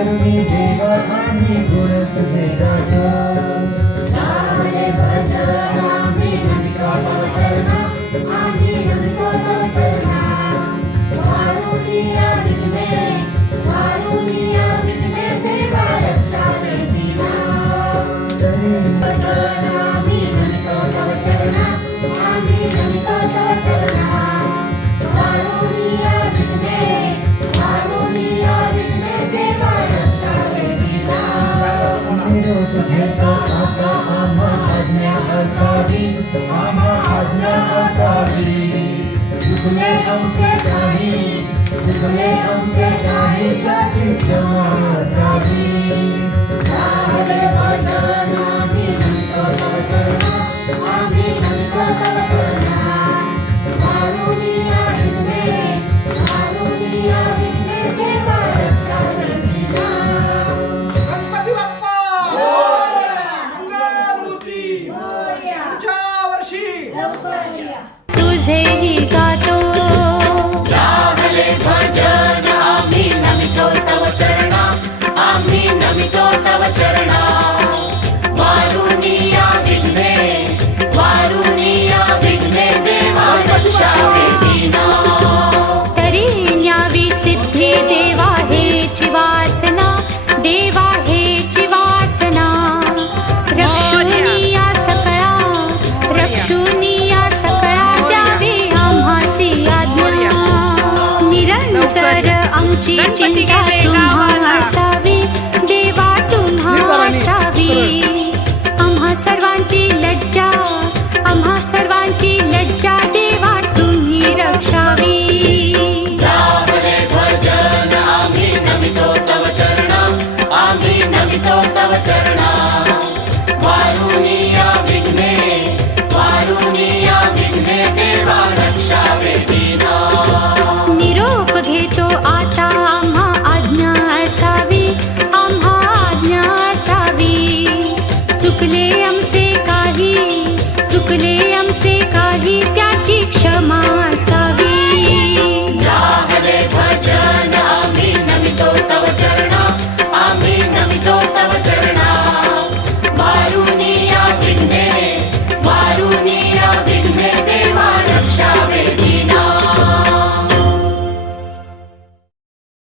करुणी देव आम्ही गुण तुझे गातो. लावले भजन आम्ही नमितो तव चरणा, आम्ही नमितो तव चरणा. वारुनिया विघ्ने देवा रक्षा वेदीना. भजन आम्ही नमितो तव चरणा, आम्ही नमितो तव चरणा. वारुनिया विघ्ने देवा रक्षा वेदीना. निरोप घेतो आता आम्हा आज्ञा असावी, आम्हा आज्ञा असावी. चुकले आमचे काही, चुकले